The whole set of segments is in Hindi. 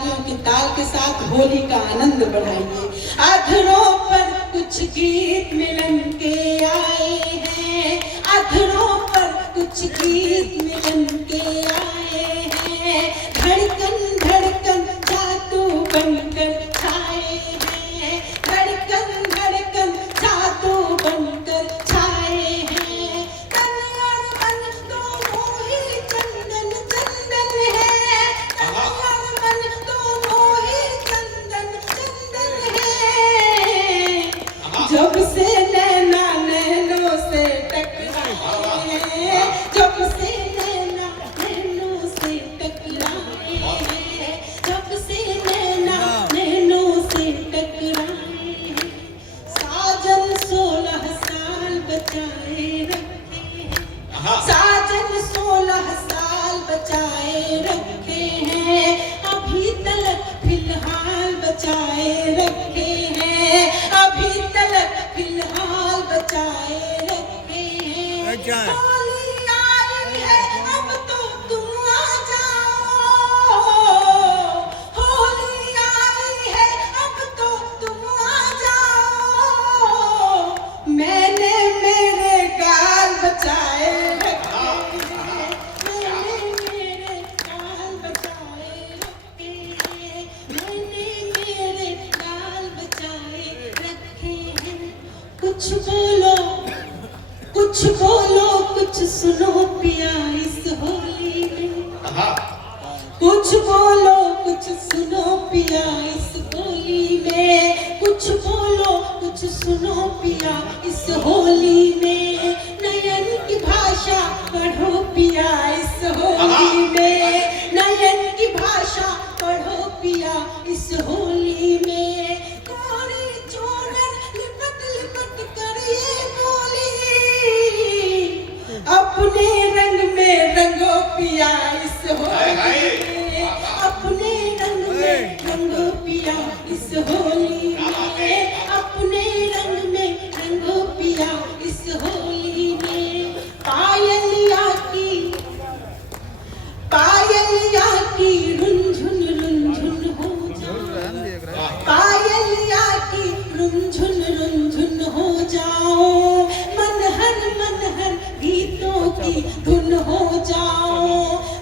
तालियों की ताल के साथ होली का आनंद बढ़ाइए। अधरों पर कुछ गीत मिलन के आए हैं, अधरों पर कुछ गीत मिलन के आए हैं। धड़कन धड़कन जादू बनकर छाए हैं, धड़कन धड़कन जादू बनकर छाए हैं। तन और मन दोनों ही चंदन चंदन है, तन और मन दोनों ही चंदन चंदन है। जब से नैना नैनों से टकराए हैं, जब से नैना नैनों से टकराए हैं, जब से नैना नैनों से टकराए हैं। साजन 16 साल बचाए रखे हैं, साजन 16 साल बचाए रखे हैं। अभी तलक फिलहाल बचाए रखे हैं, अभी तलक फिलहाल बचाए रखे हैं। होली आई है अब तो तुम आ जाओ, होली आई है अब तो तुम आ जाओ। मैंने मेरे गाल बचाए रखे हैं, मैंने मेरे गाल बचाए रखे हैं, मैंने मेरे गाल बचाए रखे हैं। कुछ बोलो कुछ बोलो कुछ सुनो पिया इस होली में, कुछ बोलो कुछ सुनो पिया इस होली में, कुछ बोलो कुछ सुनो पिया इस होली में। नयन की भाषा पढ़ो पिया इस होली में, नयन की भाषा पढ़ो पिया इस होली में। कोरी चोनर लिपट लिपट कर ये बोली, अपने रंग में रंगो पिया इस होली में, अपने रंग में रंगो पिया इस होली में, अपने रंग में रंगो पिया इस होली में। पायलिया की रुंझुन रुंझुन हो जाओ, पायलिया की रुंझुन हो जाओ। मनहर गीतों की धुन हो जाओ।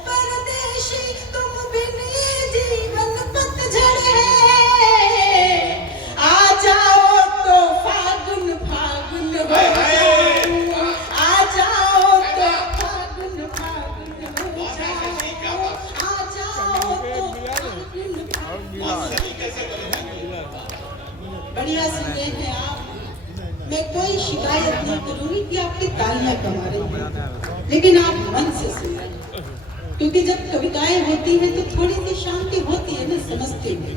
परदेशी तुम बिन ये जीवन पतझड़ है, आ जाओ तो फागुन फागुन हो जाओ, आ जाओ तो फागुन फागुन हो जाओ, आ जाओ तो फागुन फागुन। बढ़िया सुने हैं आप। मैं कोई शिकायत नहीं करूंगी कि आपकी तालियां कमा रही हैं, लेकिन आप मन से सुन रहे हैं, क्योंकि जब कविताएं होती हैं तो थोड़ी सी शांति होती है ना, समझते हैं।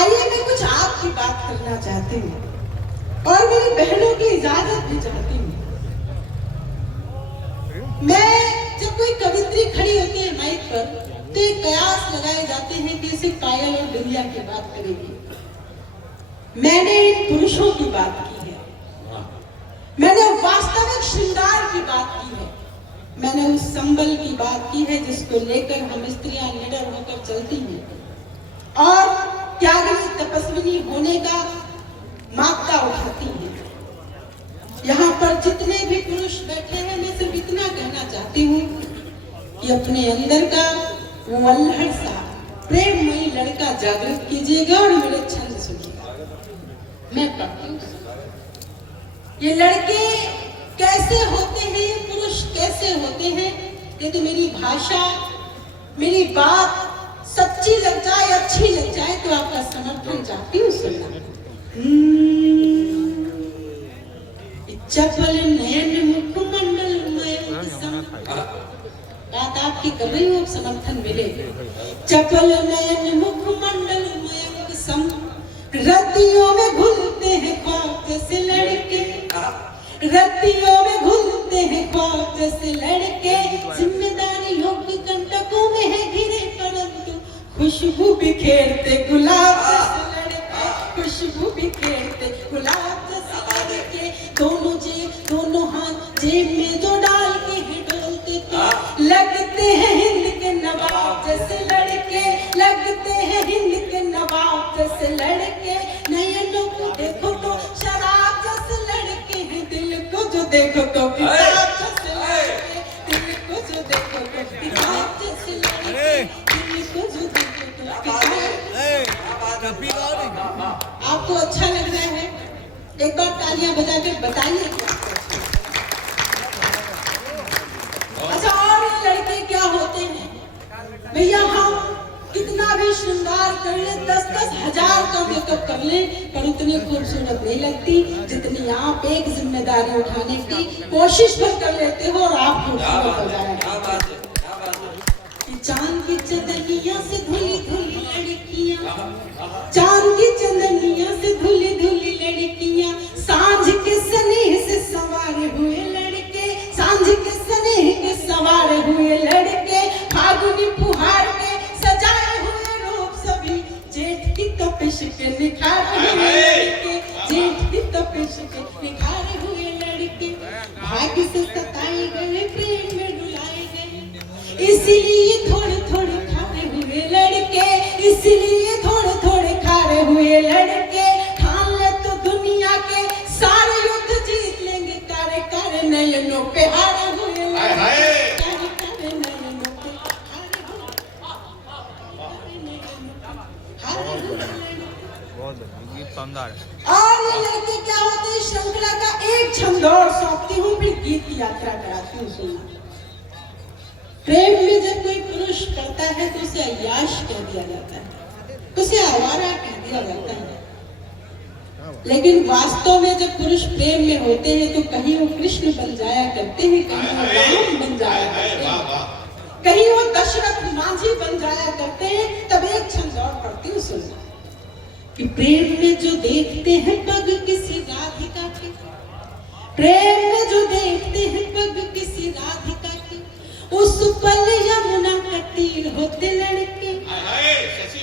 आइए मैं कुछ आपकी बात करना चाहती हूँ और मेरी बहनों की इजाजत भी चाहती हूँ। मैं जब कोई कवित्री खड़ी होती है माइक पर तो एक कयास लगाए जाते हैं कि इसे पायल और बिंदिया की बात करेगी। मैंने इन पुरुषों की बात की है, मैंने वास्तविक श्रृंगार की बात की है, मैंने उस संबल की बात की है जिसको लेकर हम स्त्रियां निडर होकर चलती हैं और त्यागी तपस्विनी होने का मापता उठाती हैं। यहाँ पर जितने भी पुरुष बैठे हैं मैं सिर्फ इतना कहना चाहती हूँ कि अपने अंदर का वो अल्हड़ सा प्रेममयी लड़का जागृत कीजिएगा और मेरे छंद सुनिएगा। मैं पढ़ती हूँ, ये लड़के कैसे होते हैं, ये पुरुष कैसे होते हैं। यदि मेरी भाषा मेरी बात सच्ची लग जाए, अच्छी लग जाए तो आपका समर्थन चाहती हूँ सुनना। चपल नयन मुखमंडल बात आपकी कर रही हूँ, समर्थन मिलेगा। चपल नयन मुखमंडल मयंक सम, रतियों में घुलते हैं ख्वाब जैसे लड़के, रतियों में घुलते हैं ख्वाब जैसे लड़के। जिम्मेदारियों की कंटकों में है घिरे परंतु खुशबू बिखेरते गुलाब जैसे लड़के, खुशबू बिखेरते गुलाब जैसे लड़के। दोनों हाथ जेब में जो डाल के ही डोलते तो लगते हैं हिंद के नवाब जैसे लड़के, लगते जैसे लड़के, नयनों को देखो तो शराब जैसे लड़के हैं, दिल को जो देखो तो किताब जैसे लड़के, दिल को जो देखो तो किताब जैसे लड़के, दिल को जो देखो तो किताब। आपको अच्छा लग रहा है? एक बार तालियां बजा के बताइए कि आपको अच्छा। और ये लड़के क्या होते हैं भैया, हम कितना भी श्रृंगार कर ले, 10-10 हजार का मेकअप कर ले, पर उतनी खूबसूरत नहीं लगती जितनी आप एक जिम्मेदारी उठाने की कोशिश भी कर लेते हो और आप खूबसूरत हो जाएंगे। चांद की चंदनिया से धुली धुली लड़कियां, चांद की चंदनिया से धुली धुली लड़कियां, सांझ के स्नेह से सवार हुए लड़के, सांझ के स्नेह के सवार हुए लड़के, फागुनी फुहार के सजाए हुए रूप सभी, जेठ की तपिश के निखारे हुए लड़के, जेठ की तपिश के निखारे हुए लड़के, भाग्य से सताए गए, प्रेम में रुलाए गए, इसीलिए थोड़े थोड़े खारे हुए लड़के, इसीलिए थोड़े थोड़े खारे हुए लड़के, ठान ले तो दुनिया के सारे युद्ध जीत लेंगे, कारे कारे नयनों पे हारे हुए लड़के, कारे कारे नयनों पे हारे हुए और ये लड़के क्या होते हैं, श्रृंखला का एक छंद और सौंपती हूँ, फिर गीत की यात्रा कराती हूँ। सुनना, प्रेम में जब कोई पुरुष करता है तो उसे अय्याश कह दिया जाता है, उसे आवारा कह दिया जाता है, लेकिन वास्तव में जब पुरुष प्रेम में होते हैं तो कहीं वो कृष्ण बन जाया करते हैं, कहीं वो राम बन जाया करते हैं, कहीं वो दशरथ मांझी बन जाया करते हैं। तब एक छंद और पढ़ती हूँ, सुनो कि प्रेम में जो देखते हैं पग किसी राधिका के, प्रेम में जो देखते हैं पग किसी राधिका के, उस पल यमुना का तीर होते लड़के,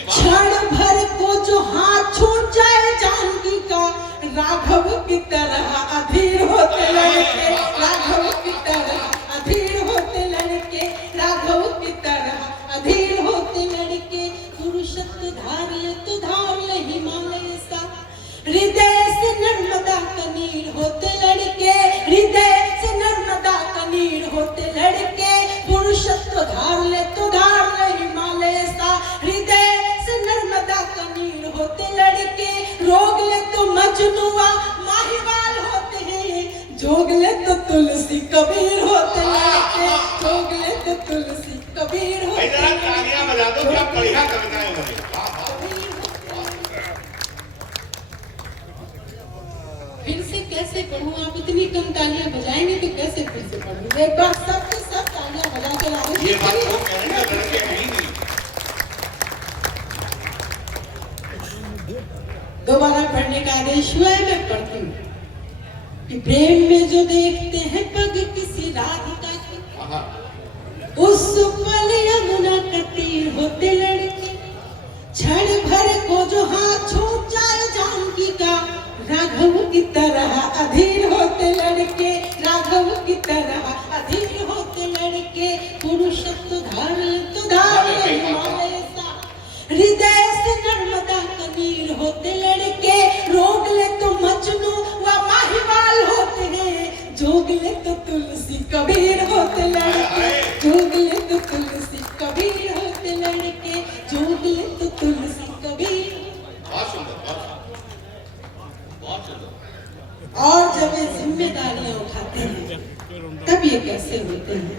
क्षण भर को जो हाथ छूट जाए जानकी का, राघव की तरह अधीर होते लड़के, राघव की तरह अधीर होते लड़के, राघव की तरह अधीर होते लड़के, पुरुषत्व धार ले तो धार ले हिमालय सा, हृदय से नर्मदा का नीर होते लड़के, हृदय से नर्मदा का नीर होते लड़के, पुरुषत्व धार ले तो धार ले हिमालय सा, हृदय से नर्मदा का नीर होते लड़के, रोग ले तो मजनुआ माहिवाल होते हैं, जोग ले तो तुलसी कबीर होते लड़के, जोग ले तो तुलसी कबीर होते लड़के। तालियां बजा दो, क्या बढ़िया कविता है मुझे। फिर से कैसे पढ़ूं? आप इतनी कम तालियां बजाएंगे तो कैसे फिर से पढ़ूं? एक बार सबके सब तालियां बजा के लाओ। ये बात वो कहेंगे लड़के नहीं दी। दोबारा पढ़ने का आदेश हुआ है, मैं पढ़ती हूँ कि प्रेम में जो देखते हैं पग किसी राधिका के, उस पल यमुना का तीर होते लड़के, क्षण भर को जो हाथ छूट जाए जानकी का, राघव की तरह अधीर होते लड़के, राघव की तरह अधीर होते लड़के, पुरुषत्व धार ले तो धार ले हिमालय सा, हृदय से नर्मदा का नीर होते लड़के, रोग ले तो मजनू व माहिवाल होते हैं, जोग ले तो तुलसी कबीर होते लड़के, जोग ले तो तुलसी कबीर होते लड़के, जोग ले तो तुलसी कबीर। बहुत सुंदर, बहुत सुंदर। और जब ये जिम्मेदारियां उठाते हैं तब ये कैसे होते हैं?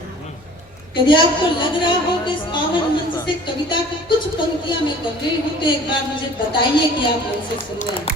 यदि आपको लग रहा हो कि इस पावन मंच से कविता की कुछ पंक्तियां मैं कर रही हूँ तो एक बार मुझे बताइए कि आप मन से सुन रहे हैं।